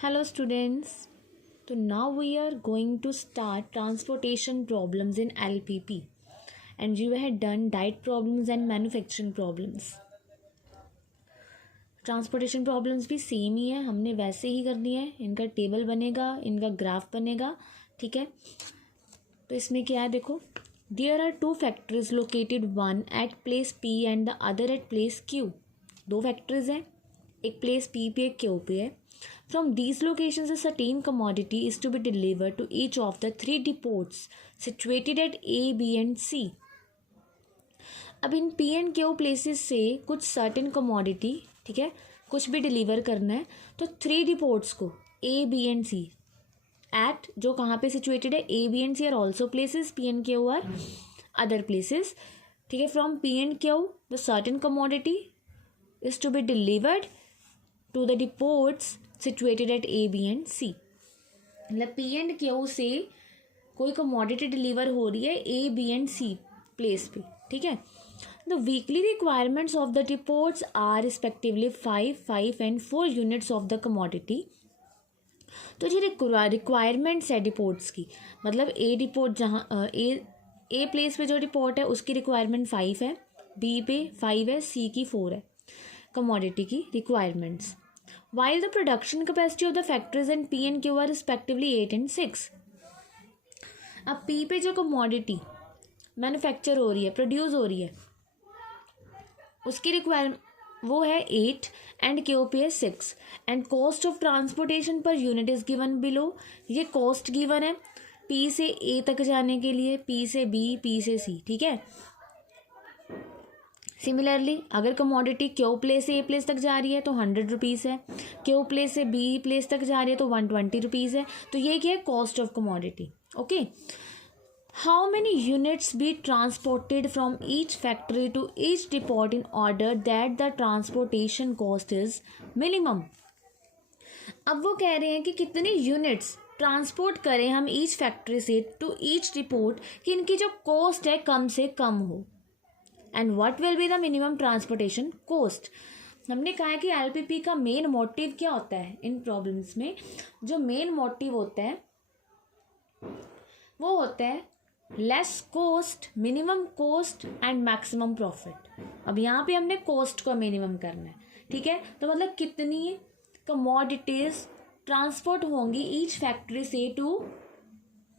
Hello students. So now we are going to start transportation problems in LPP and you had done diet problems and manufacturing problems. Transportation problems भी same ही है, हमने वैसे ही करनी है. इनका table बनेगा, इनका ग्राफ बनेगा. ठीक है, तो इसमें क्या है देखो. There are two factories located, one at place P and the other at place Q. दो फैक्ट्रीज हैं, एक प्लेस पी पे एक क्यू पे है. From these locations, a certain commodity is to be delivered to each of the three depots situated at A, B and C. अब इन P and Q places से कुछ certain commodity, ठीक है, कुछ भी डिलीवर करना है, तो थ्री डिपोट्स को A, B and C at जो कहाँ पे सिचुएटेड है, A, B and C are also places, P and Q are other places. ठीक है, from P and Q the certain commodity is to be delivered to the depots situated at A, B and C. मतलब P and Q से कोई commodity deliver हो रही है A, B and C place पे. ठीक है, the weekly requirements of the depots are respectively 5 and 4 units of the commodity. तो जी रिक्वायरमेंट्स है डिपोट्स की, मतलब ए डिपोट जहाँ ए प्लेस पे जो डिपोट है उसकी रिक्वायरमेंट 5 है, बी पे 5 है, सी की 4 है कमोडिटी की requirements. While the production capacity of the factories in P and Q are respectively 8 and 6. अब P पे जो कमोडिटी मैन्युफैक्चर हो रही है, प्रोड्यूस हो रही है, उसकी रिक्वायरमेंट वो है 8 एंड Q पे है 6 and cost of transportation per unit is given below. ये कॉस्ट गिवन है P से A तक जाने के लिए, P से B, P से C. ठीक है, सिमिलरली अगर कमोडिटी क्यू प्लेस से ए प्लेस तक जा रही है तो 100 रुपीज़ है, क्यू प्लेस से बी प्लेस तक जा रही है तो 120 रुपीज़ है. तो ये क्या है, cost of commodity. Okay, how many units be transported from each factory to each depot in order that the transportation cost is minimum. अब वो कह रहे हैं कि कितनी यूनिट्स ट्रांसपोर्ट करें हम ईच फैक्ट्री से टू ईच डिपोट कि इनकी जो कॉस्ट है कम से कम हो. And what will be the minimum transportation cost. हमने कहा है कि एलपीपी का मेन मोटिव क्या होता है इन प्रॉब्लम्स में. जो मेन मोटिव होता है वो होता है less cost, minimum cost and maximum profit. अब यहाँ पे हमने कॉस्ट को मिनिमम करना है. ठीक है, तो मतलब कितनी कमोडिटीज ट्रांसपोर्ट होंगी ईच फैक्ट्री से to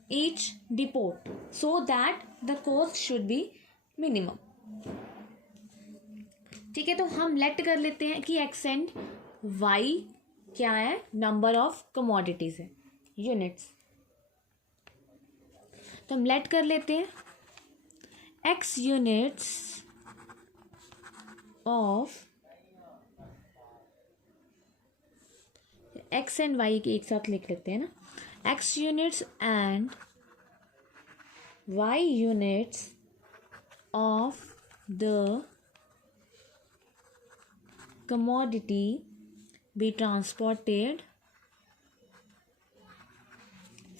each depot so that the cost should be minimum. ठीक है, तो हम लेट कर लेते हैं कि एक्स एंड वाई क्या है, नंबर ऑफ कमोडिटीज है, यूनिट्स. तो हम लेट कर लेते हैं X units of X and Y के एक साथ लिख लेते हैं ना, X units and Y units of the commodity be transported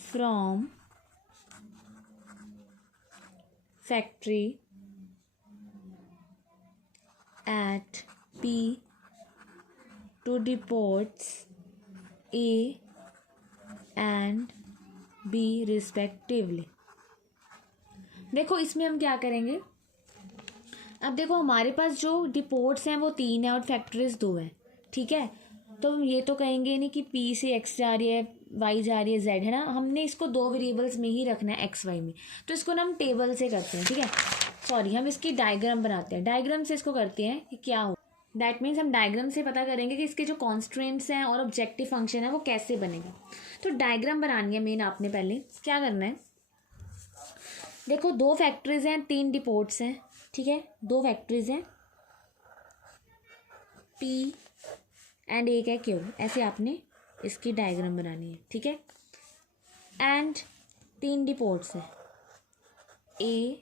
from factory at P to depots A and B respectively. देखो इसमें हम क्या करेंगे. अब देखो हमारे पास जो डिपोट्स हैं वो 3 है और फैक्ट्रीज 2 हैं. ठीक है, तो हम ये तो कहेंगे नहीं कि P से X जा रही है, Y जा रही है, Z है ना. हमने इसको 2 वेरिएबल्स में ही रखना है X Y में. तो इसको ना हम टेबल से करते हैं. ठीक है, सॉरी हम इसकी डायग्राम बनाते हैं. डायग्राम से इसको करते हैं कि क्या हो. दैट मीन्स हम डायग्राम से पता करेंगे कि इसके जो कॉन्स्ट्रेंट्स हैं और ऑब्जेक्टिव फंक्शन है वो कैसे बनेगा. तो डायग्राम बनानी है मेन. आपने पहले क्या करना है, देखो 2 फैक्ट्रीज हैं, 3 डिपोट्स हैं. ठीक है, 2 फैक्ट्रीज हैं P एंड एक है Q. ऐसे आपने इसकी डायग्राम बनानी है. ठीक है, एंड 3 डिपोट्स हैं A,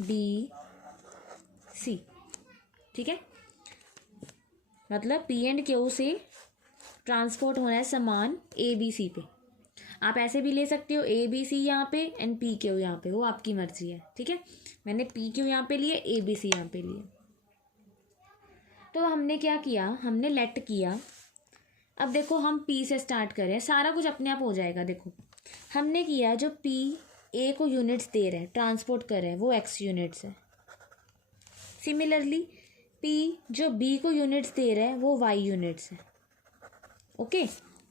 B, C. ठीक है, मतलब P एंड Q से ट्रांसपोर्ट होना है सामान A, B, C पे. आप ऐसे भी ले सकते हो A, B, C यहाँ पे एंड P, Q यहाँ पे, वो आपकी मर्जी है. ठीक है, मैंने P, Q यहाँ पे लिए, A, B, C यहाँ पे लिए. तो हमने क्या किया, हमने लेट किया अब देखो हम पी से स्टार्ट करें, सारा कुछ अपने आप हो जाएगा। देखो हमने किया, जो पी ए को यूनिट्स दे रहे हैं, ट्रांसपोर्ट कर रहे हैं, वो एक्स यूनिट्स है। सिमिलरली पी जो बी को यूनिट्स दे रहे हैं वो वाई यूनिट्स है। ओके,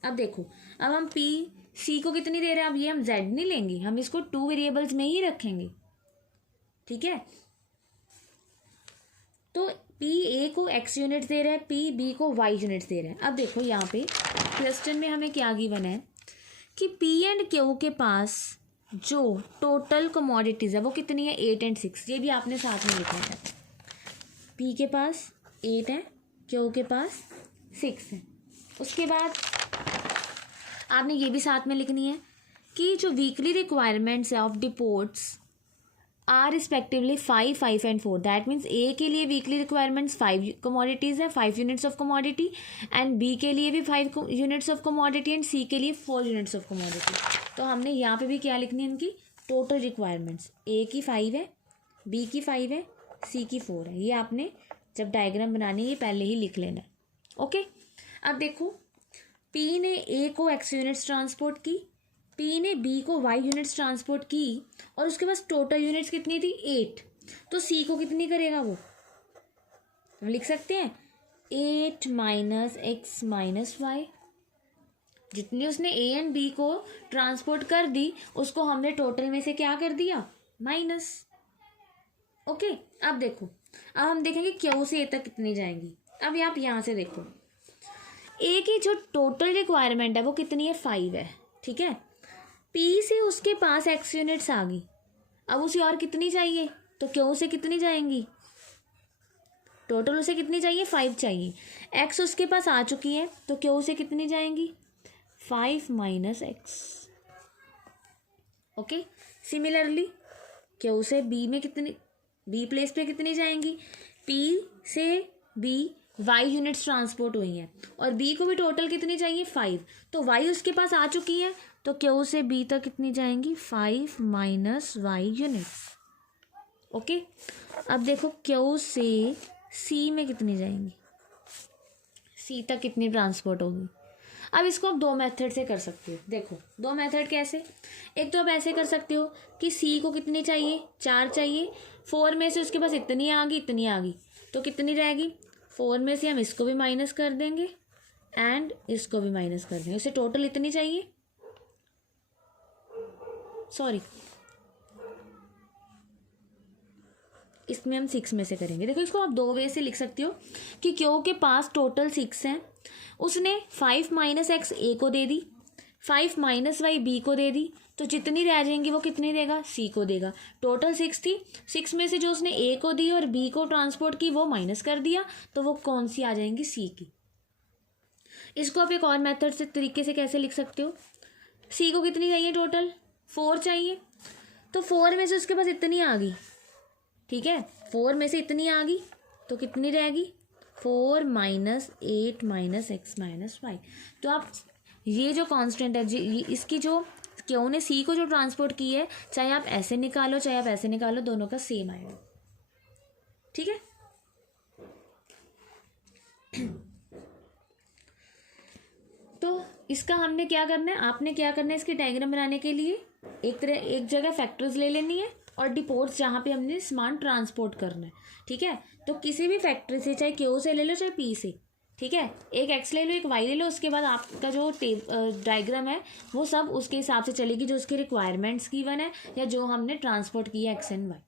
अब देखो, अब हम पी सी को कितनी दे रहे हैं, अब ये हम जेड नहीं लेंगे, हम इसको 2 वेरिएबल्स में ही रखेंगे। ठीक है, तो पी ए को एक्स यूनिट्स दे रहा है, पी बी को वाई यूनिट्स दे रहे हैं। अब देखो यहाँ पे क्वेश्चन में हमें क्या गिवन है कि पी एंड क्यू के पास जो टोटल कमोडिटीज़ है वो कितनी है, 8 और 6। ये भी आपने साथ में लिखा है। पी के पास 8 है, क्यू के पास 6 है। उसके बाद आपने ये भी साथ में लिखनी है कि जो वीकली रिक्वायरमेंट्स है of depots are respectively 5, 5 and 4। That means A के लिए वीकली रिक्वायरमेंट्स 5 कमोडिटीज़ है, 5 units of commodity, and B के लिए भी 5 units of commodity, and C के लिए 4 यूनिट्स ऑफ कमोडिटी। तो हमने यहाँ पे भी क्या लिखनी है, इनकी टोटल रिक्वायरमेंट्स। ए की 5 है, बी की 5 है, सी की 4 है। ये आपने जब डायग्राम बनानी है ये पहले ही लिख लेना। ओके, अब देखो पी ने ए को एक्स यूनिट्स ट्रांसपोर्ट की, पी ने बी को वाई यूनिट्स ट्रांसपोर्ट की, और उसके पास टोटल यूनिट्स कितनी थी, 8। तो सी को कितनी करेगा वो, हम लिख सकते हैं 8 माइनस एक्स माइनस वाई। जितनी उसने ए एंड बी को ट्रांसपोर्ट कर दी उसको हमने टोटल में से क्या कर दिया, माइनस। ओके, अब देखो, अब हम देखेंगे क्यू से ए तक कितनी जाएंगी। अब आप यहाँ से देखो, ए की जो टोटल रिक्वायरमेंट है वो कितनी है, 5 है। ठीक है, पी से उसके पास एक्स यूनिट्स आ गई, अब उसे और कितनी चाहिए, तो क्यू से कितनी जाएंगी, टोटल उसे कितनी चाहिए, 5 चाहिए। एक्स उसके पास आ चुकी है तो क्यू से कितनी जाएंगी, 5 minus x. Okay, similarly Q से बी में कितनी, बी प्लेस पे कितनी जाएंगी, पी से बी वाई यूनिट्स ट्रांसपोर्ट हुई हैं, और बी को भी टोटल कितनी चाहिए, 5। तो वाई उसके पास आ चुकी है तो क्यू से बी तक कितनी जाएंगी, 5 माइनस वाई यूनिट्स। ओके, अब देखो क्यू से सी में कितनी जाएंगी, सी तक कितनी ट्रांसपोर्ट होगी। अब इसको आप 2 मेथड से कर सकते हो। देखो 2 मेथड कैसे, एक तो आप ऐसे कर सकते हो कि सी को कितनी चाहिए, 4 चाहिए, 4 में से उसके पास इतनी आ गई, इतनी आ गई, तो कितनी रहेगी, 4 में से हम इसको भी माइनस कर देंगे एंड इसको भी माइनस कर देंगे, उसे टोटल इतनी चाहिए, सॉरी इसमें हम 6 में से करेंगे। देखो इसको आप 2 वे से लिख सकते हो कि क्यू के पास टोटल 6 हैं, उसने 5 माइनस एक्स ए को दे दी, 5 माइनस वाई बी को दे दी, तो जितनी रह जाएंगी वो कितनी देगा, सी को देगा। टोटल 6 थी, 6 में से जो उसने ए को दी और बी को ट्रांसपोर्ट की वो माइनस कर दिया, तो वो कौन सी आ जाएंगी, सी की। इसको आप एक और मेथड से तरीके से कैसे लिख सकते हो, सी को कितनी चाहिए, टोटल 4 चाहिए, तो 4 में से उसके पास इतनी आ गई। ठीक है, 4 में से इतनी आ गई तो कितनी रहेगी, 4 minus 8 minus X minus Y. तो आप ये जो कांस्टेंट है इसकी जो क्यों ने सी को जो ट्रांसपोर्ट की है, चाहे आप ऐसे निकालो चाहे आप ऐसे निकालो, दोनों का सेम आएगा। ठीक है, तो इसका हमने क्या करना है, आपने क्या करना है, इसकी डायग्राम बनाने के लिए एक जगह फैक्टर्स ले लेनी है और डिपोर्ट्स जहाँ पे हमने सामान ट्रांसपोर्ट करना है। ठीक है, तो किसी भी फैक्ट्री से, चाहे क्यू से ले लो चाहे पी से, ठीक है, एक एक्स ले लो एक वाई ले लो, उसके बाद आपका जो डायग्राम है वो सब उसके हिसाब से चलेगी जो उसकी रिक्वायरमेंट्स गिवन है या जो हमने ट्रांसपोर्ट किया एक्स एंड वाई।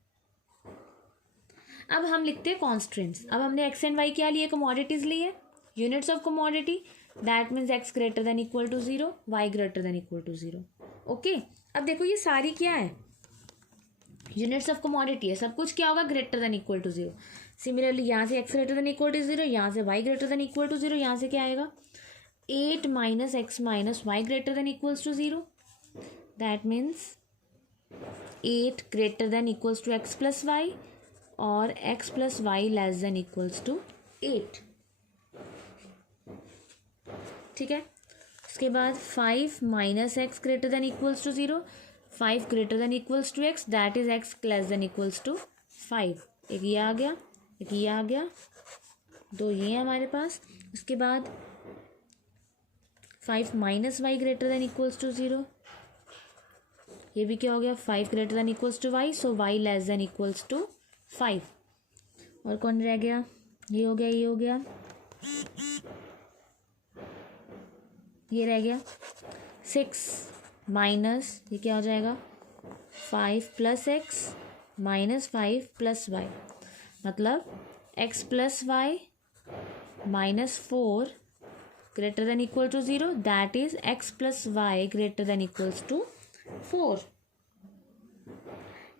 अब हम लिखते हैं कॉन्स्टेंट्स। अब हमने एक्स एंड वाई क्या लिए, कमोडिटीज ली है, units of commodity, that means X greater than equal to 0, Y greater than equal to 0। Okay, अब देखो ये सारी क्या है, यूनिट्स ऑफ कमोडिटी है, सब कुछ क्या होगा, greater than equal to 0। Similarly यहाँ से X greater than equal to 0, यहाँ से Y greater than equal to 0, यहाँ से क्या आएगा 8 minus X minus Y greater than equals to 0, that means 8 greater than equals to X plus Y और X plus Y less than equals to 8। ठीक है, उसके बाद 5 minus X greater than equals to 0, 5 greater than equals to X, that is X less than equals to 5। एक ये आ गया, एक ये आ गया, 2 ये है हमारे पास। उसके बाद 5 minus Y greater than equals to 0, ये भी क्या हो गया 5 greater than equals to Y, so Y less than equals to 5। और कौन रह गया, ये हो गया, ये हो गया, ये रह गया 6 माइनस ये क्या हो जाएगा 5 plus X minus 5 plus Y, मतलब x plus Y minus 4 greater than equal to 0, that is x plus Y greater than equals to 4।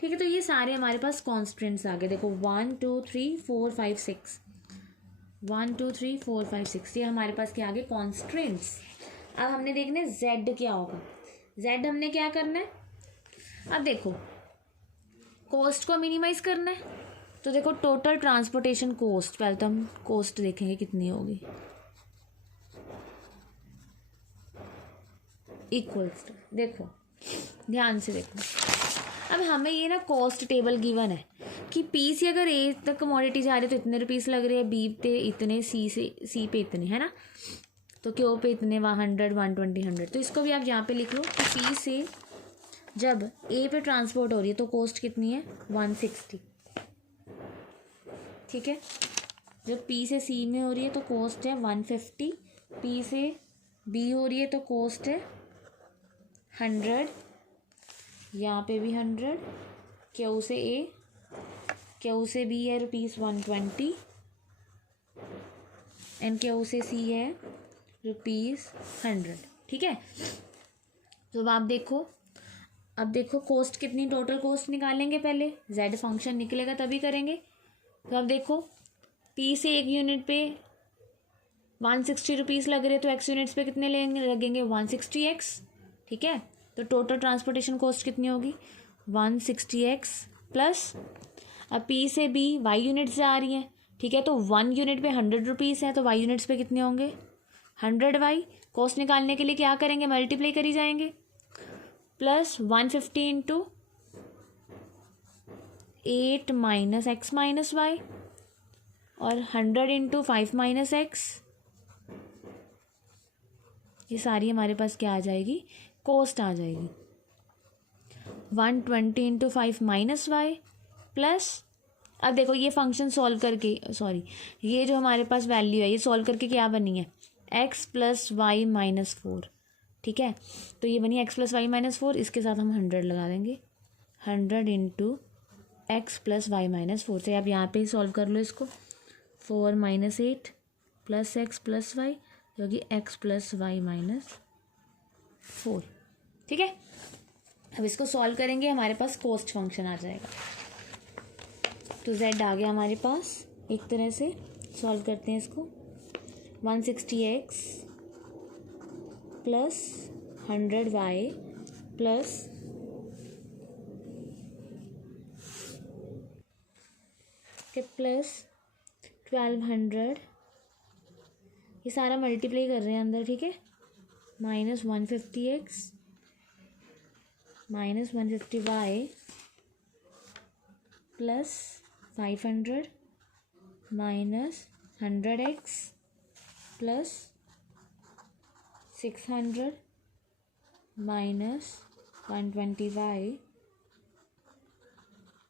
ठीक है, तो ये सारे हमारे पास कॉन्स्टेंट्स आ गए। देखो 1 2 3 4 5 6, 1 2 3 4 5 6, ये हमारे पास क्या आ गए कॉन्स्टेंट्स। अब हमने देखना है z क्या होगा, z हमने क्या करना है, अब देखो कॉस्ट को मिनिमाइज करना है, तो देखो टोटल ट्रांसपोर्टेशन कॉस्ट, पहले तो हम कॉस्ट देखेंगे कितनी होगी, इक्वल्स टू, देखो ध्यान से देखो, अब हमें ये ना कॉस्ट टेबल गिवन है कि पी से अगर ए तक कमोडिटी जा रही है तो इतने रुपीस लग रहे हैं, बी पे इतने, सी पे इतने, है ना, तो क्यू पे इतने, 100 120 100, तो इसको भी आप यहाँ पे लिख लो कि पी से जब ए पे ट्रांसपोर्ट हो रही है तो कॉस्ट कितनी है 160। ठीक है, जब पी से सी में हो रही है तो कॉस्ट है 150, पी से बी हो रही है तो कॉस्ट है 100, यहाँ पे भी 100, क्यू से ए, क्यू से बी है ₹120 एंड क्यू से सी है ₹100। ठीक है, तो अब देखो कॉस्ट कितनी, टोटल कॉस्ट निकालेंगे, पहले z फंक्शन निकलेगा तभी करेंगे। तो अब देखो p से एक यूनिट पे 160 रुपीज़ लग रहे, तो x यूनिट्स पे कितने लगेंगे 160x। ठीक है, तो टोटल ट्रांसपोर्टेशन कॉस्ट कितनी होगी 160x प्लस, अब p से b y यूनिट्स से आ रही है, ठीक है, तो 1 यूनिट पे 100 रुपीज़ है, तो y यूनिट्स पे कितने होंगे 100y। कॉस्ट निकालने के लिए क्या करेंगे, मल्टीप्लाई करी जाएंगे, plus 150 into 8 minus X minus Y और 100 इंटू 5 माइनस एक्स, ये सारी हमारे पास क्या आ जाएगी कॉस्ट आ जाएगी। 120 इंटू 5 माइनस वाई प्लस, अब देखो ये फंक्शन सॉल्व करके, सॉरी ये जो हमारे पास वैल्यू है ये सॉल्व करके क्या बनी है x प्लस वाई माइनस 4। ठीक है, तो ये बनी x प्लस वाई माइनस 4, इसके साथ हम 100 लगा देंगे, 100 into X plus Y minus 4 से आप यहाँ पे ही सॉल्व कर लो इसको, 4 minus 8 plus X plus Y, जो कि x प्लस वाई माइनस 4। ठीक है, अब इसको सॉल्व करेंगे, हमारे पास कॉस्ट फंक्शन आ जाएगा, तो z आ गया हमारे पास। एक तरह से सॉल्व करते हैं इसको, 160x plus 100y plus plus 1200, ये सारा मल्टीप्लाई कर रहे हैं अंदर। ठीक है, minus 150x minus 150y plus 500 minus 100x plus 600 minus 120y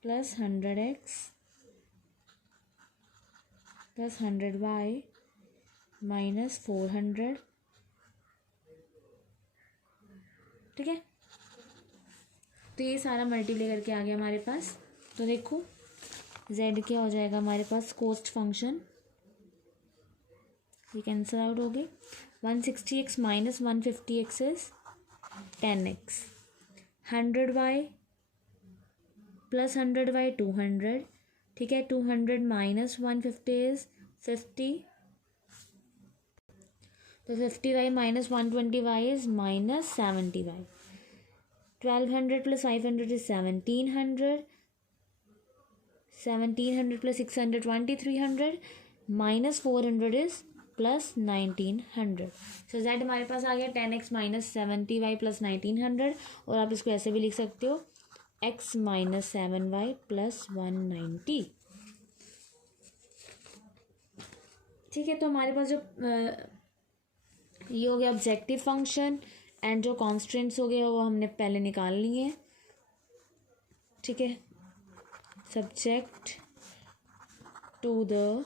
plus 100x plus 100y minus 400। ठीक है, तो ये सारा मल्टीप्लाई करके आ गया हमारे पास। तो देखो z क्या हो जाएगा हमारे पास, कॉस्ट फंक्शन ये कैंसल आउट हो गई, 160x minus 150x is 10x, 100y plus 100y 200। ठीक है, 200 माइनस 150 इज 50, तो 50y minus 120y is minus 70y, 1200 plus 500 is 1700, 1700 plus 600 2300 minus 400 is plus 1900। So z हमारे पास आ गया 10x माइनस 70y प्लस 1900, और आप इसको ऐसे भी लिख सकते हो x माइनस 7y प्लस 190। ठीक है, तो हमारे पास जो ये हो गया ऑब्जेक्टिव फंक्शन एंड जो कॉन्स्टेंट्स हो गए वो हमने पहले निकाल लिए हैं, ठीक है। सब्जेक्ट टू द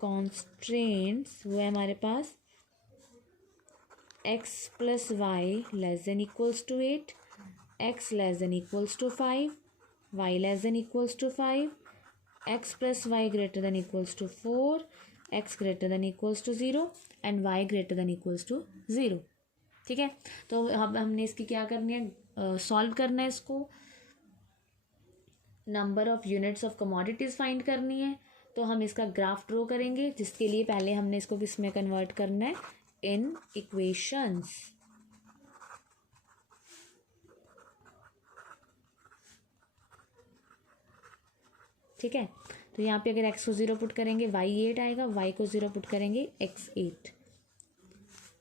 कॉन्स्टेंट्स वो है हमारे पास x plus Y less than equals to 8, x less than equals to 5, y less than equals to 5, x plus Y greater than equals to 4, x greater than equals to 0 and y greater than equals to 0, ठीक है। तो अब हमने इसकी क्या करनी है, solve करना है इसको, number of units of commodities find करनी है। तो हम इसका ग्राफ ड्रॉ करेंगे, जिसके लिए पहले हमने इसको किस में कन्वर्ट करना है, इन इक्वेशंस। ठीक है, तो यहाँ पे अगर x को 0 पुट करेंगे y 8 आएगा, y को 0 पुट करेंगे x 8,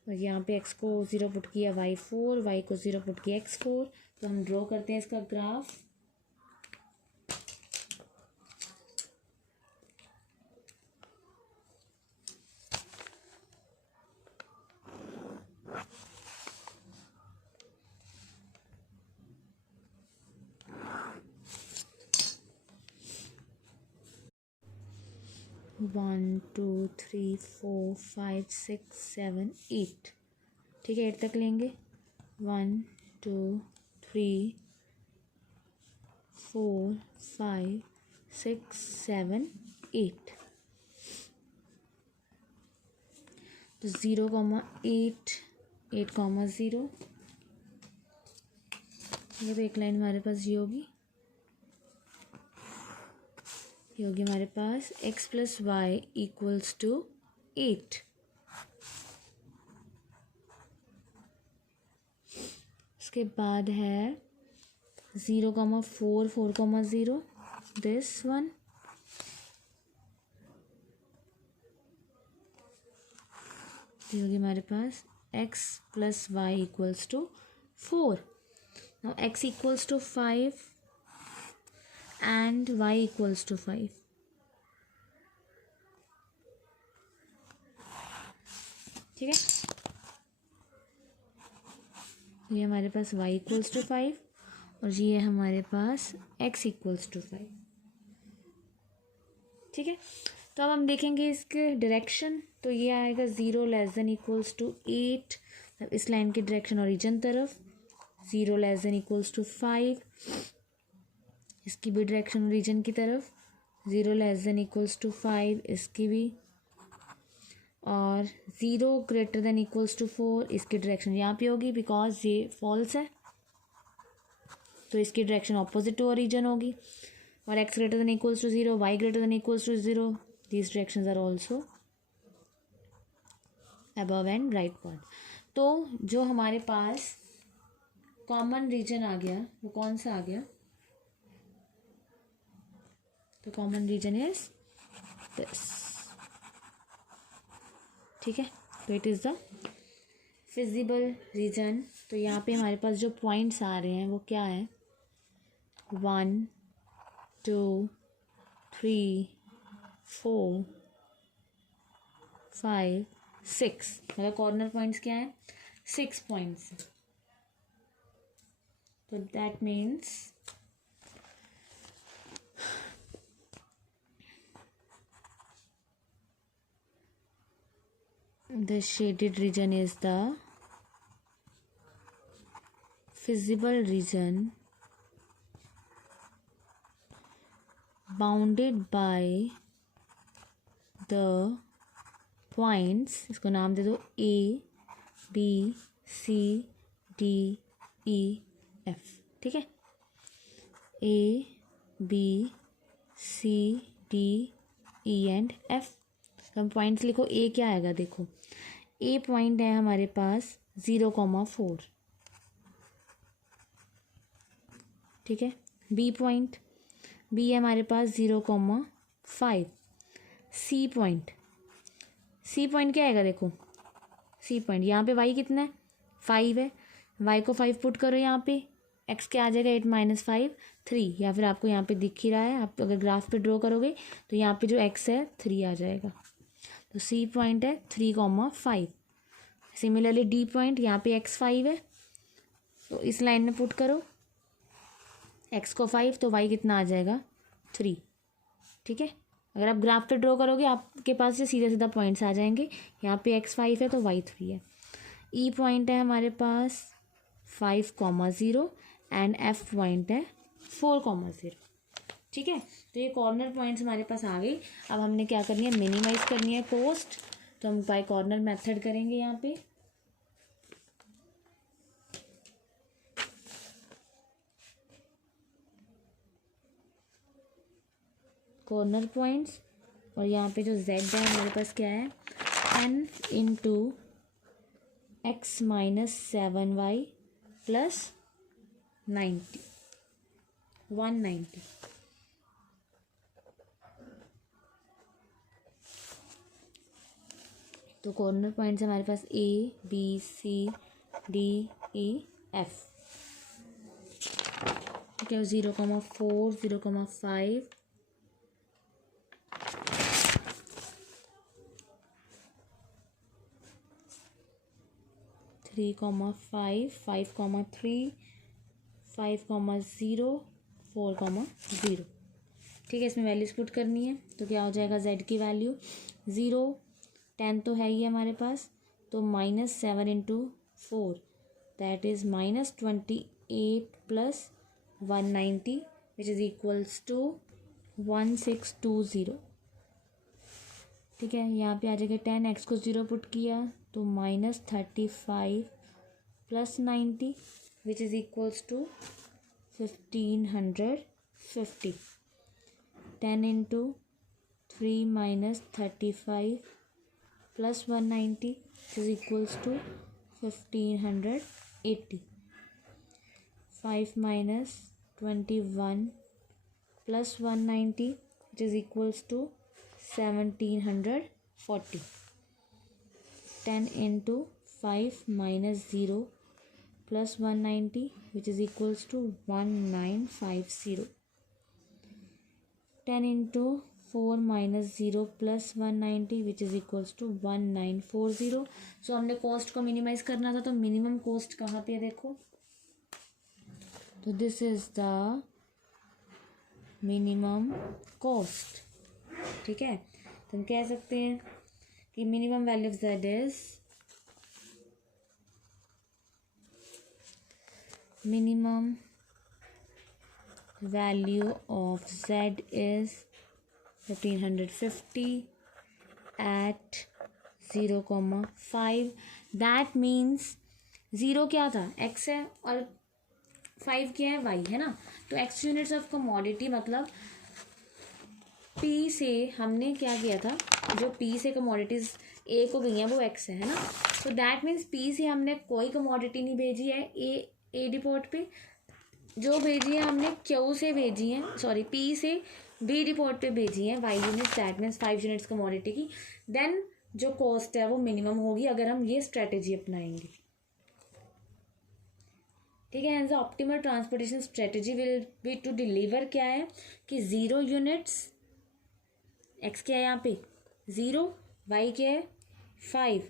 और यहाँ पे x को 0 पुट किया y 4, y को 0 पुट किया x 4। तो हम ड्रॉ करते हैं इसका graph. One two three four five six seven eight, ठीक है, 8 तक लेंगे। 1 2 3 4 5 6 7 8। तो 0,8 8,0, ये तो एक लाइन हमारे पास ये होगी, ये होगी हमारे पास x plus Y equals to 8। उसके बाद है 0,4 4,0, दिस वन, ये होगी हमारे पास x plus Y equals to 4। Now x equals to 5 and y equals to 5, ठीक है। ये हमारे पास y equals to 5 और ये हमारे पास x equals to 5, ठीक है। तो अब हम देखेंगे इसके डायरेक्शन। तो ये आएगा 0 लेस देन इक्वल्स टू 8, इस लाइन की डायरेक्शन ओरिजिन तरफ, 0 लेस देन इक्वल्स टू 5, इसकी भी डायरेक्शन ओरिजिन की तरफ, 0 लेस देन इक्वल्स टू 5 इसकी भी, और 0 ग्रेटर देन इक्वल्स टू 4 इसकी डायरेक्शन यहाँ पे होगी, बिकॉज ये फॉल्स है तो इसकी डायरेक्शन ऑपोजिट टू ओरिजिन होगी। और x greater than equals to 0, y greater than equals to 0, these directions are also above and right point. तो जो हमारे पास कॉमन रीजन आ गया वो कौन सा आ गया, तो कॉमन रीजन इज दिस, ठीक है। तो it is the feasible reason. तो यहाँ पे हमारे पास जो पॉइंट्स आ रहे हैं वो क्या है, 1 2 3 4 5 6, मतलब कॉर्नर पॉइंट्स क्या है, 6 पॉइंट्स। तो that means the shaded region is the visible region bounded by the points, इसको नाम दे दो A B C D E F, ठीक है, A B C D E and F। हम पॉइंट्स लिखो, A क्या आएगा, देखो A पॉइंट है हमारे पास 0,4, ठीक है। B पॉइंट, B है हमारे पास 0,5। C पॉइंट, C पॉइंट क्या आएगा, देखो C पॉइंट, यहाँ पे y कितना है, 5 है, y को 5 पुट करो यहाँ पे, x क्या आ जाएगा, 8 - 5 3, या फिर आपको यहाँ पे दिख ही रहा है, आप अगर ग्राफ पे ड्रॉ करोगे तो यहाँ पे जो x है 3 आ जाएगा। तो C पॉइंट है 3,5। सिमिलरली डी पॉइंट, यहाँ पे x5 है तो इस लाइन में पुट करो x को 5 तो y कितना आ जाएगा 3। ठीक है, अगर आप ग्राफ पे ड्रॉ करोगे आपके पास से सीधा सीधा पॉइंट्स आ जाएंगे। यहाँ पे x5 है तो y 3 है। ई पॉइंट है हमारे पास 5,0 एंड एफ पॉइंट है 4,0। ठीक है, तो ये कॉर्नर पॉइंट्स हमारे पास आ गई। अब हमने क्या करनी है, मिनिमाइज करनी है कॉस्ट, तो हम बाय कॉर्नर मेथड करेंगे। यहाँ पे कॉर्नर पॉइंट्स और यहाँ पे जो z है हमारे पास क्या है, n into x minus 7y plus 90 190। तो कॉर्नर पॉइंट्स हमारे पास a b c d e f। ठीक है, 0,4 0,5 3,5 5,3 5,0 4,0। ठीक है, इसमें वैल्यूज पुट करनी है तो क्या हो जाएगा, z की वैल्यू 0 10 तो है ही हमारे पास, तो -7 into 4 that is -28 plus 190 which is equals to 1620। ठीक है, यहाँ पे आ जाएगा 10, x को 0 पुट किया तो -35 plus 90 which is equals to 1550। 10 into 3 minus 35 plus 190 is equals to 1580। 5 minus 21 plus 190 it is equals to 1740। 10 into 5 minus 0 plus 190 which is equals to 1950। 10 into 4 minus 0 plus 190 which is equals to 1940। So हमने cost को minimise करना था तो minimum cost कहाँ पे है देखो, तो this is the minimum cost. ठीक है, तो हम कह सकते हैं कि minimum value of z is minimum value of z is 1550 at 0,5। that means 0 क्या था, x है और 5 क्या है, y है ना। तो x यूनिट्स ऑफ कमोडिटी मतलब p से हमने क्या किया था, जो p से कमोडिटीज a को गई हैं वो x है ना। तो दैट मीन्स p से हमने कोई कमोडिटी नहीं भेजी है ए डिपोर्ट पे, जो भेजी है हमने क्यू से भेजी है, सॉरी पी से बी डिपोर्ट पे भेजी है Y units, that means 5 units commodity की। देन जो कॉस्ट है वो मिनिमम होगी अगर हम ये स्ट्रेटेजी अपनाएंगे। ठीक है, and the optimal transportation strategy will be to deliver क्या है कि 0 यूनिट्स, एक्स क्या है यहाँ पे 0, वाई क्या है 5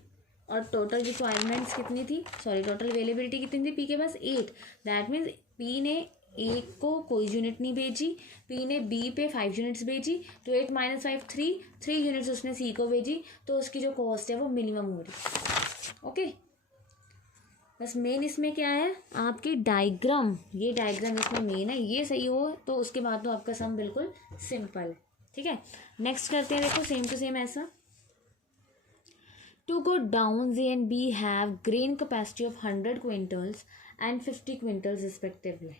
और टोटल रिक्वायरमेंट्स कितनी थी, सॉरी टोटल अवेलेबिलिटी कितनी थी, पी के पास 8। दैट मीन्स पी ने ए को कोई यूनिट नहीं भेजी, पी ने बी पे 5 यूनिट्स भेजी, तो 8 माइनस 5 3 यूनिट्स उसने सी को भेजी, तो उसकी जो कॉस्ट है वो मिनिमम हो रही। ओके, बस मेन इसमें क्या है आपकी डायग्राम, ये डायग्राम इसमें मेन है, ये सही हो तो उसके बाद तो आपका सम बिल्कुल सिंपल है। ठीक है, नेक्स्ट करते हैं, देखो सेम टू सेम ऐसा। To go down, Z and B have grain capacity of 100 quintals and 50 quintals respectively.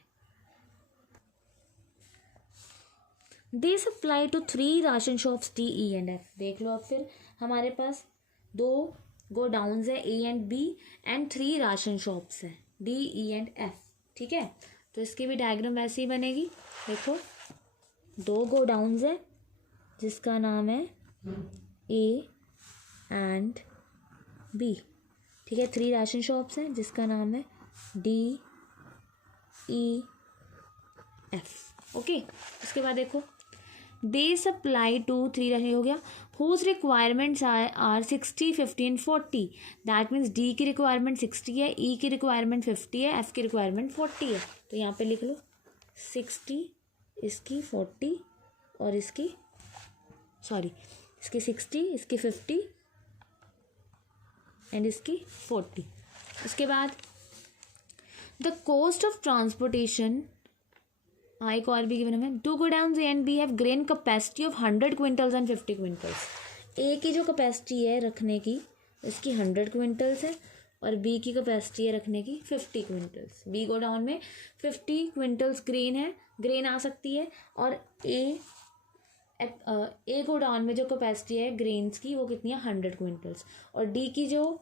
They supply to 3 ration shops D, E and F. देख लो अब फिर हमारे पास 2 go downs है A and B and 3 ration shops है D, E and F। ठीक है, तो इसकी भी डायग्राम वैसे ही बनेगी। देखो 2 go downs है जिसका नाम है A and B। ठीक है, 3 राशन शॉप्स हैं जिसका नाम है D, E, F। ओके, उसके बाद देखो दे सप्लाई टू 3 हो गया। Whose requirements are 60, 50 and 40। That means D की रिक्वायरमेंट 60 है, ई की रिक्वायरमेंट 50 है, एफ की रिक्वायरमेंट 40 है। तो यहाँ पे लिख लो 60, इसकी 40 और इसकी इसकी 60, इसकी 50 एंड इसकी 40। उसके बाद द कॉस्ट ऑफ ट्रांसपोर्टेशन, हाँ एक और भी गिवन हमें, two godowns A and B have grain capacity of 100 quintals and 50 quintals. A की जो कैपेसिटी है रखने की इसकी 100 क्विंटल्स है और बी की कैपेसिटी है रखने की 50 क्विंटल्स। बी गोडाउन में 50 क्विंटल्स ग्रेन है, ग्रेन आ सकती है, और ए गोडाउन में जो कैपेसिटी है ग्रेन्स की वो कितनी है 100 क्विंटल्स, और डी की जो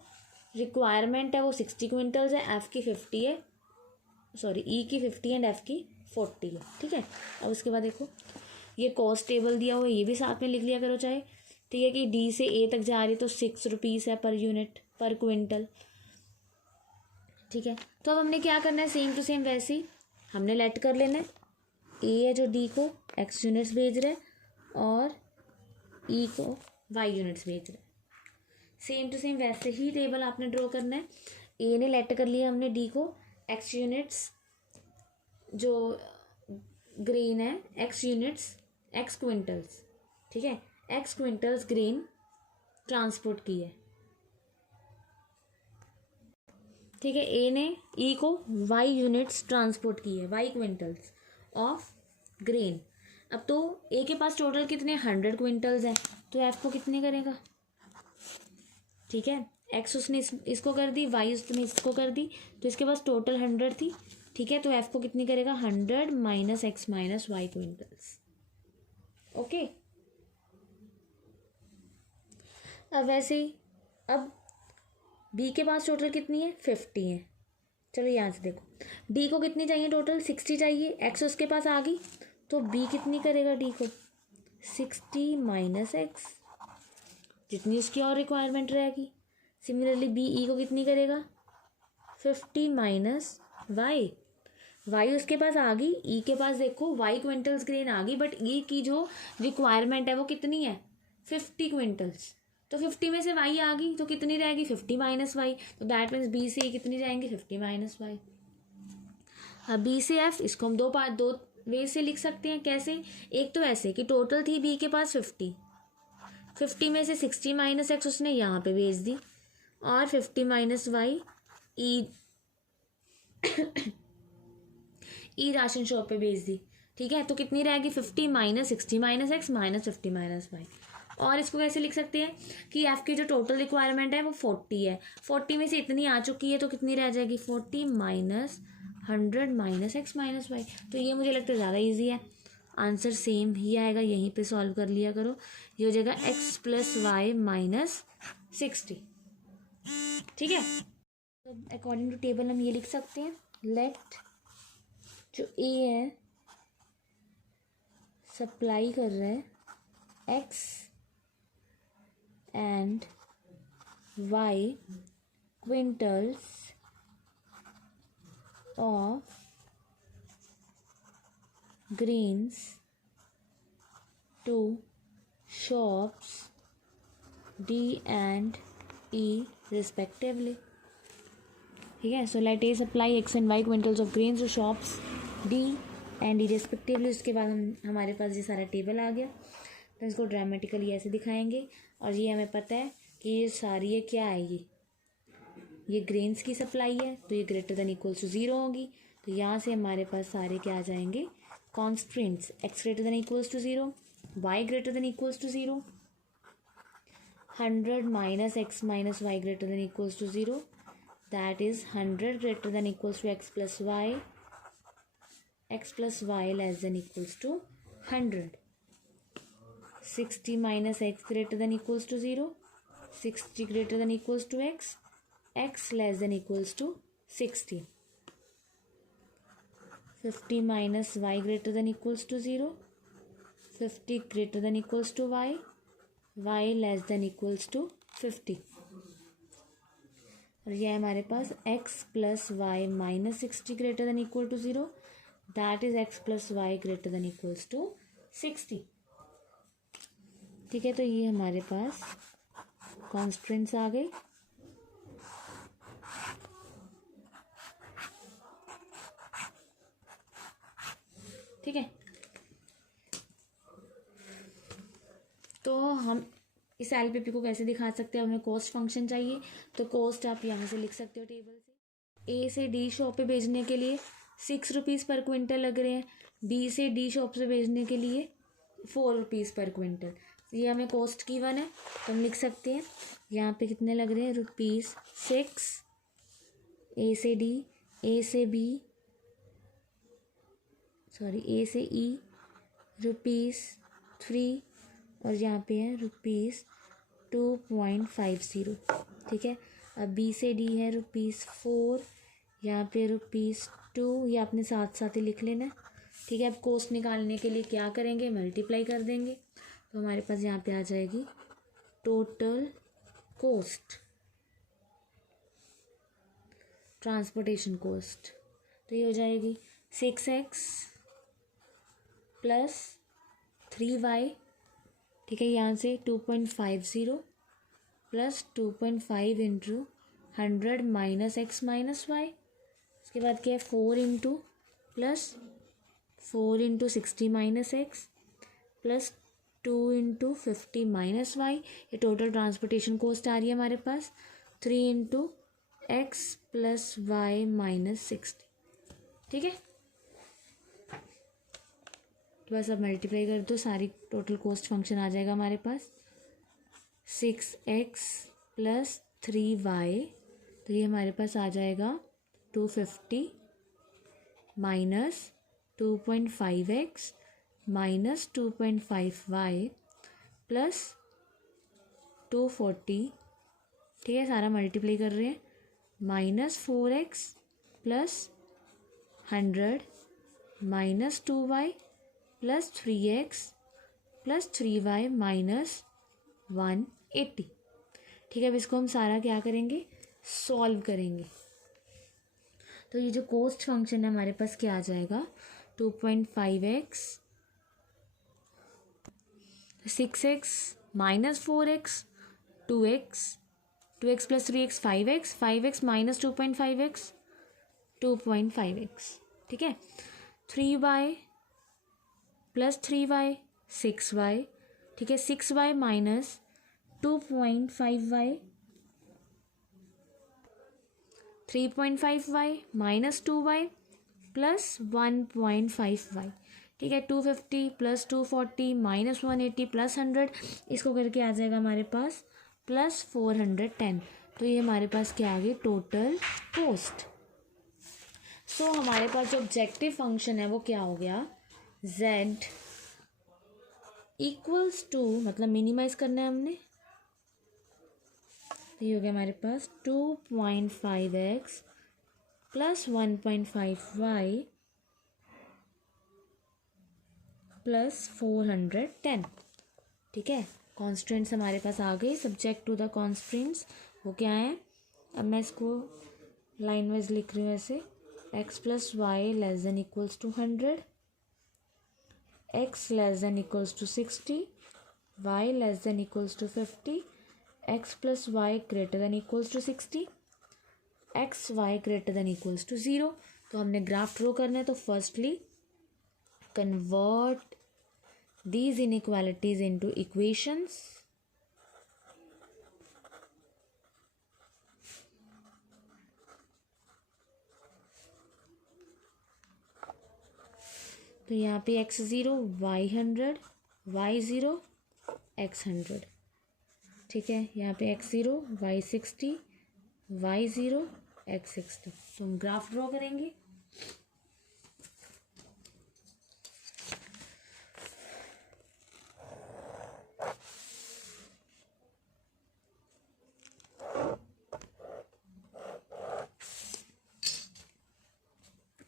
रिक्वायरमेंट है वो 60 क्विंटल्स है, एफ की 50 है, ई की 50 एंड एफ की 40 है। ठीक है, अब उसके बाद देखो ये कॉस्ट टेबल दिया हुआ है, ये भी साथ में लिख लिया करो चाहे। ठीक है कि डी से ए तक जा रही है तो 6 रुपीज़ है पर यूनिट पर क्विंटल। ठीक है, तो अब हमने क्या करना है, सेम टू सेम वैसे ही हमने लेट कर लेना है। ए है जो डी को एक्स यूनिट्स भेज रहा है और ई को वाई यूनिट्स भेज रहा है। सेम टू सेम वैसे ही टेबल आपने ड्रॉ करना है। ए ने लेट कर लिया हमने डी को एक्स यूनिट्स जो ग्रेन है, एक्स यूनिट्स एक्स क्विंटल्स, ठीक है, एक्स क्विंटल्स ग्रेन ट्रांसपोर्ट की है। ठीक है, ए ने ई को वाई यूनिट्स ट्रांसपोर्ट की है, वाई क्विंटल्स ऑफ ग्रेन। अब तो ए के पास टोटल कितने 100 क्विंटल्स हैं, तो एफ को कितने करेगा। ठीक है, एक्स उसने इसको कर दी, वाई उसने इसको कर दी, तो इसके पास टोटल 100 थी। ठीक है, तो एफ को कितनी करेगा 100 minus X minus Y quintals. Okay, अब वैसे ही अब बी के पास टोटल कितनी है 50 है। चलो यहाँ से देखो, डी को कितनी चाहिए टोटल 60 चाहिए, एक्स उसके पास आ गई, तो बी कितनी करेगा डी को 60 माइनस एक्स, जितनी उसकी और रिक्वायरमेंट रहेगी। सिमिलरली बी ई को कितनी करेगा 50 माइनस वाई, वाई उसके पास आ गई, ई के पास देखो वाई क्विंटल्स ग्रेन आ गई, बट ई की जो रिक्वायरमेंट है वो कितनी है 50 क्विंटल्स, तो 50 में से वाई आ गई तो कितनी रहेगी 50 माइनस वाई, तो दैट मीन्स बी से ई कितनी जाएंगे 50 माइनस वाई। अब बी से एफ, इसको हम दो वे से लिख सकते हैं। कैसे, एक तो ऐसे कि टोटल थी बी के पास 50 में से 60 माइनस एक्स उसने यहाँ पे भेज दी, और 50 minus Y E ration shop पे भेज दी। ठीक है, तो कितनी रहेगी 50 minus 60 minus X minus 50 minus Y. और इसको कैसे लिख सकते हैं कि एफ की जो टोटल रिक्वायरमेंट है वो 40 है, 40 में से इतनी आ चुकी है तो कितनी रह जाएगी 40 minus 100 minus X minus Y. तो ये मुझे लगता है ज़्यादा ईजी है, आंसर सेम ही आएगा, यहीं पे सॉल्व कर लिया करो। ये हो जाएगा एक्स प्लस वाई माइनस 60। ठीक है, तो अकॉर्डिंग टू टेबल हम ये लिख सकते हैं, लेट जो ए है सप्लाई कर रहा है X and Y quintals of grains to shops D and E respectively. ठीक है, so let A supply X and Y quintals of grains to shops D and E respectively. उसके बाद हमारे पास ये सारा टेबल आ गया, तो इसको ड्रामेटिकली ऐसे दिखाएंगे, और ये हमें पता है कि ये सारी ये क्या आएगी, ये ग्रेन्स की सप्लाई है, तो ये ग्रेटर देन इक्वल्स टू 0 होगी। तो यहाँ से हमारे पास सारे क्या आ जाएंगे constants, X greater than equals to 0, Y greater than equals to 0, 100 minus X minus Y greater than equals to 0, that is 100 greater than equals to X plus Y less than equals to 100, 60 minus X greater than equals to 0, 60 greater than equals to X less than equals to 60, 50 minus Y greater than equals to 0, 50 greater than equals to Y less than equals to 50, और यह हमारे पास x plus Y minus 60 greater than equal to 0, that is x plus Y greater than equals to 60। ठीक है, तो ये हमारे पास constants आ गए। ठीक है, तो हम इस एलपीपी को कैसे दिखा सकते हैं? हमें कॉस्ट फंक्शन चाहिए, तो कॉस्ट आप यहाँ से लिख सकते हो टेबल से। ए से डी शॉप पे भेजने के लिए 6 रुपीज़ पर क्विंटल लग रहे हैं, बी से डी शॉप से भेजने के लिए 4 रुपीज़ पर क्विंटल। ये हमें कॉस्ट गिवन है, तो हम लिख सकते हैं यहाँ पे कितने लग रहे हैं, ₹6 ए से डी, ए से बी, सॉरी ए से ई ₹3, और यहाँ पे है ₹2.50। ठीक है, अब बी से डी है ₹4, यहाँ पे ₹2, ये आपने साथ साथ ही लिख लेना। ठीक है, अब कॉस्ट निकालने के लिए क्या करेंगे, मल्टीप्लाई कर देंगे, तो हमारे पास यहाँ पे आ जाएगी टोटल कॉस्ट, ट्रांसपोर्टेशन कॉस्ट। तो ये हो जाएगी 6x प्लस 3y। ठीक है, यहाँ से 2.50 plus 2.5 into 100 minus x minus Y. उसके बाद क्या है 4 into plus 4 into 60 minus x plus 2 into 50 minus Y. ये टोटल ट्रांसपोर्टेशन कॉस्ट आ रही है हमारे पास 3 into X plus Y minus 60। ठीक है, तो बस अब मल्टीप्लाई कर दो, सारी टोटल कॉस्ट फंक्शन आ जाएगा हमारे पास 6x प्लस 3y। तो ये हमारे पास आ जाएगा 250 minus 2.5x minus 2.5y plus 240। ठीक है, सारा मल्टीप्लाई कर रहे हैं, minus 4x plus 100 minus 2y plus 3x plus 3y minus 180। ठीक है, अब इसको हम सारा क्या करेंगे, सॉल्व करेंगे। तो ये जो कॉस्ट फंक्शन है हमारे पास क्या आ जाएगा, 2.5x 6x minus 4x 2x plus 3x 5x minus 2.5x 2.5x। ठीक है, 3y प्लस 3y 6y। ठीक है, 6y minus 2.5y 3.5y minus 2y plus 1.5y। ठीक है, 250 प्लस 240 माइनस 180 प्लस 100, इसको करके आ जाएगा हमारे पास प्लस 410। तो ये हमारे पास क्या आ गई, टोटल कॉस्ट। सो हमारे पास जो ऑब्जेक्टिव फंक्शन है वो क्या हो गया, z इक्वल्स टू, मतलब मिनिमाइज करना है हमने, तो ये हो गया हमारे पास 2.5x प्लस 1.5y प्लस 410। ठीक है, कॉन्स्टेंट्स हमारे पास आ गए, सब्जेक्ट टू द कॉन्स्टेंट्स वो क्या है, अब मैं इसको लाइन वाइज लिख रही हूँ ऐसे, x plus Y less than equals to 100, x less than equals to 60, y less than equals to 50, x plus Y greater than equals to 60, X Y greater than equals to 0। तो हमने graph draw करना है, तो firstly convert these inequalities into equations। तो यहाँ पे x0 y100 y0 x100। ठीक है, यहाँ पे x0 y60 y0 x60। तो हम ग्राफ ड्रॉ करेंगे।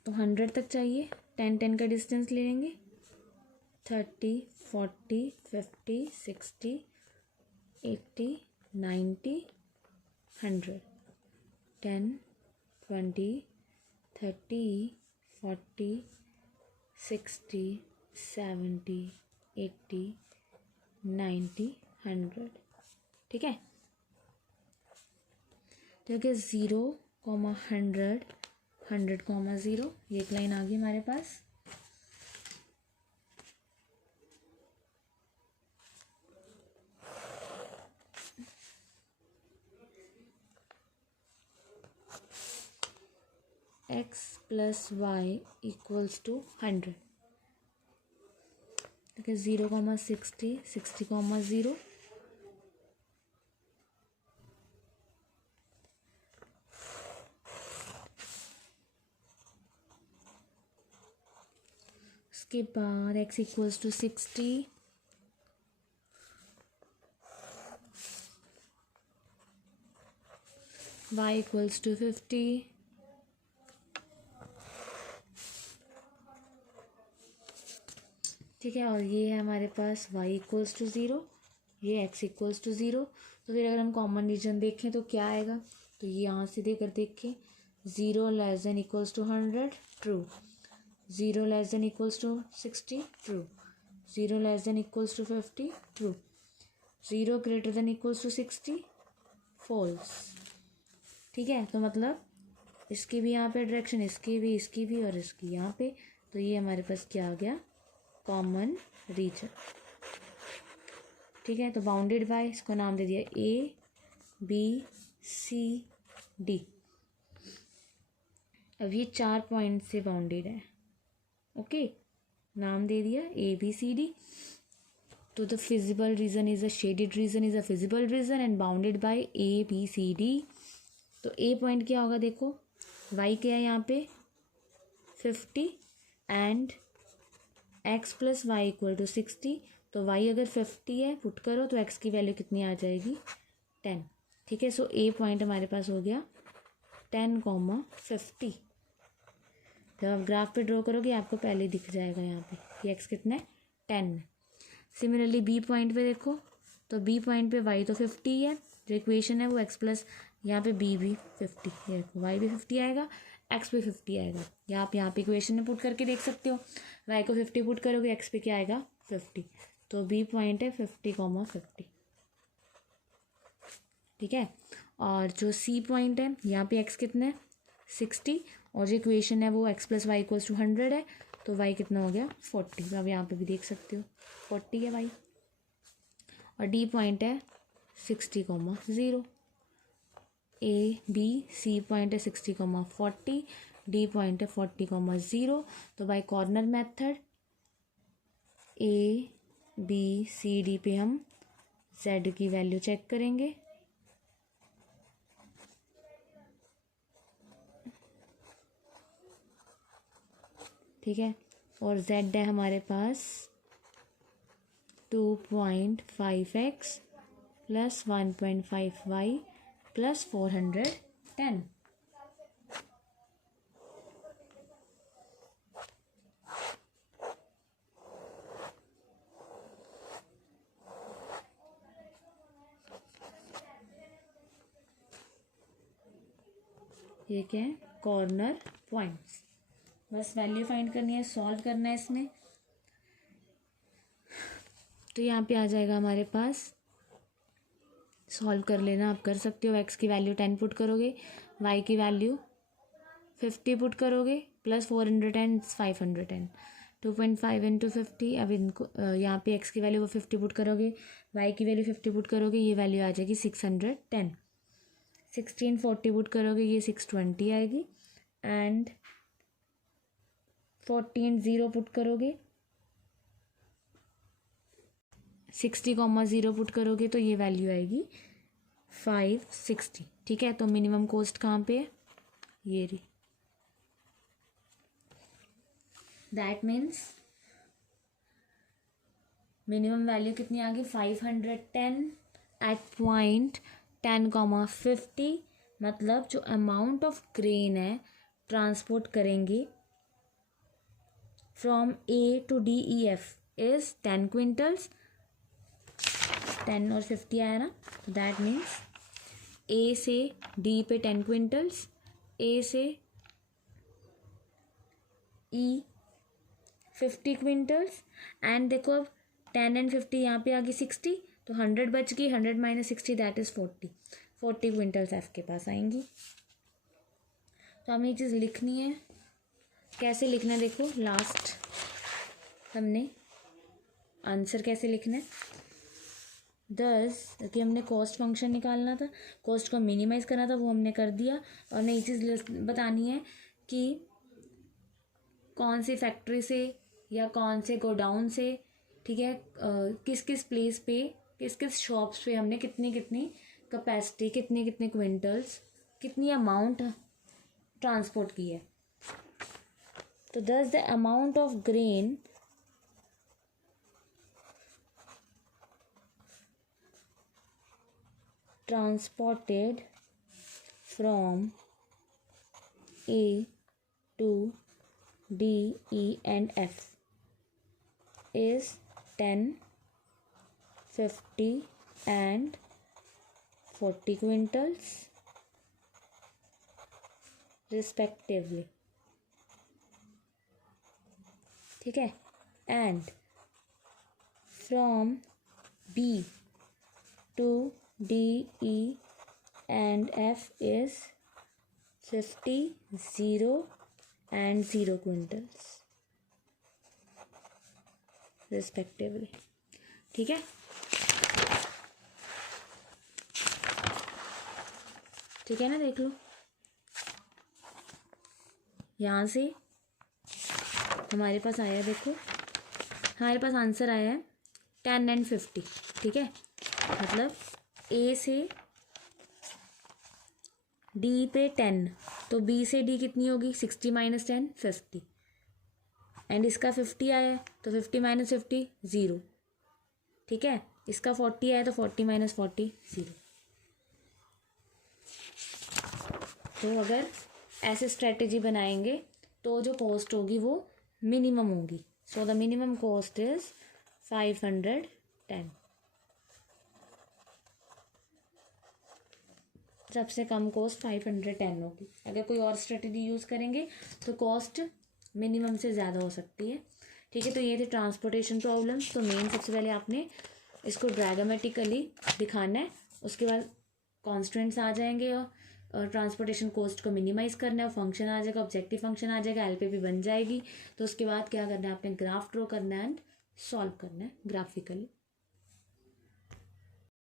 तो 100 तक चाहिए, 10 का डिस्टेंस ले लेंगे, 30 40 50 60 80 90 100, 10 20 30 40 60 70 80 90, 100, ठीक है। तो क्या 0, 100, 100, 0, ये एक लाइन आ गई हमारे पास। x plus Y equals to 100, ठीक है। 0, 60, 60, 0, उसके बाद x equals to 60, y equals to 50, ठीक है। और ये है हमारे पास y इक्वल्स टू 0, ये x इक्वल्स टू 0। तो फिर अगर हम कॉमन रीजन देखें तो क्या आएगा, तो ये यहाँ से देकर देखें, 0 less than equals to 100, true. 0 less than equals to 60, true. 0 less than equals to 50, true. 0 greater than equals to 60, false, ठीक है। तो मतलब इसकी भी यहाँ पे डायरेक्शन, इसकी भी और इसकी यहाँ पे, तो ये हमारे पास क्या आ गया, कॉमन रीजन, ठीक है। तो बाउंडेड बाय, इसको नाम दे दिया ए बी सी डी। अब ये 4 पॉइंट से बाउंडेड है, ओके, नाम दे दिया ए बी सी डी। तो the feasible region is a shaded region is a feasible region and bounded by A B C D. तो ए पॉइंट क्या होगा, देखो वाई क्या है यहाँ पे 50 and x plus Y equal to 60। तो y अगर 50 है पुट करो तो x की वैल्यू कितनी आ जाएगी, 10, ठीक है। सो ए पॉइंट हमारे पास हो गया 10, 50। जब आप ग्राफ पे ड्रॉ करोगे आपको पहले दिख जाएगा यहाँ पे कि x कितना है, 10 है। सिमिलरली बी पॉइंट पे देखो, तो बी पॉइंट पे y तो 50 है, जो इक्वेशन है वो x प्लस, यहाँ पे b भी 50, ये देखो y भी 50 आएगा, x पे 50 आएगा। या आप यहाँ पे इक्वेशन में पुट करके देख सकते हो, y को 50 पुट करोगे x पे क्या आएगा 50। तो b पॉइंट है 50, 50, ठीक है। और जो c पॉइंट है यहाँ पे x कितना है 60, और जो इक्वेशन है वो x plus Y equals to 100 है, तो y कितना हो गया 40। तो अब यहाँ पे भी देख सकते हो 40 है y। और d पॉइंट है 60, 0। ए बी सी पॉइंट है 60, 40, डी पॉइंट है 40, 0। तो by corner method A B C D पे हम z की वैल्यू चेक करेंगे, ठीक है। और z है हमारे पास 2.5x प्लस 1.5y प्लस 410। ये क्या है, कॉर्नर पॉइंट्स। बस वैल्यू फाइंड करनी है, सॉल्व करना है इसमें। तो यहाँ पे आ जाएगा हमारे पास, सॉल्व कर लेना, आप कर सकते हो। x की वैल्यू 10 पुट करोगे, y की वैल्यू 50 पुट करोगे, प्लस 410 510, 2.5 इंटू 50। अब इनको यहाँ पे x की वैल्यू वो 50 पुट करोगे, y की वैल्यू 50 पुट करोगे, ये वैल्यू आ जाएगी 610। 1640 पुट करोगे, ये 620 आएगी। एंड 14 पुट करोगे, 60, 0 पुट करोगे तो ये वैल्यू आएगी 560, ठीक है। तो मिनिमम कॉस्ट कहाँ पे है, ये रही। दैट मीन्स मिनिमम वैल्यू कितनी आ गई 510 एट पॉइंट 10, 50। मतलब जो अमाउंट ऑफ ग्रेन है ट्रांसपोर्ट करेंगे from A to D E F is 10 quintals. 10 और 50 आया ना, दैट मीन्स ए से डी पे 10 क्विंटल्स, ए से ई 50 क्विंटल्स। एंड देखो अब 10 एंड 50 यहाँ पे आ गई 60, तो 100 बच गई, 100 minus 60 that is 40, 40 quintals F के पास आएंगी। तो हमें ये चीज़ लिखनी है। कैसे लिखना है देखो, लास्ट हमने आंसर कैसे लिखना है, 10 कि हमने कॉस्ट फंक्शन निकालना था, कॉस्ट को मिनिमाइज़ करना था, वो हमने कर दिया। और हमें ये चीज़ बतानी है कि कौन सी फैक्ट्री से या कौन से गोडाउन से, ठीक है, किस किस प्लेस पे, किस किस शॉप्स पे हमने कितनी कितनी कैपेसिटी, कितने कितने क्विंटल्स, कितनी अमाउंट ट्रांसपोर्ट की है। तो दस the amount of grain transported from A to D, E and F is 10, 50 and 40 quintals respectively, ठीक है। and from B to D, E and F is 50, 0 and 0 quintals respectively, ठीक है। ठीक है ना, देख लो यहाँ से हमारे पास आया, देखो हमारे पास आंसर आया है 10 एंड 50, ठीक है। मतलब ए से डी पे 10, तो बी से डी कितनी होगी 60 माइनस 10 50, एंड इसका 50 आया है तो 50 माइनस 50 0, ठीक है। इसका 40 आया तो 40 माइनस 40 0। तो अगर ऐसे स्ट्रेटेजी बनाएंगे तो जो कॉस्ट होगी वो मिनिमम होगी। So the minimum cost is 510, सबसे कम कॉस्ट 510 होगी। अगर कोई और स्ट्रेटजी यूज़ करेंगे तो कॉस्ट मिनिमम से ज़्यादा हो सकती है, ठीक है। तो ये थे ट्रांसपोर्टेशन प्रॉब्लम्स। तो मेन सबसे पहले आपने इसको ड्रैगमेटिकली दिखाना है, उसके बाद कॉन्स्टेंट्स आ जाएंगे और ट्रांसपोर्टेशन कॉस्ट को मिनिमाइज़ करना है, फंक्शन आ जाएगा, ऑब्जेक्टिव फंक्शन आ जाएगा, एलपीपी बन जाएगी। तो उसके बाद क्या करना है, आपने ग्राफ ड्रॉ करना है एंड सॉल्व करना है ग्राफिकली।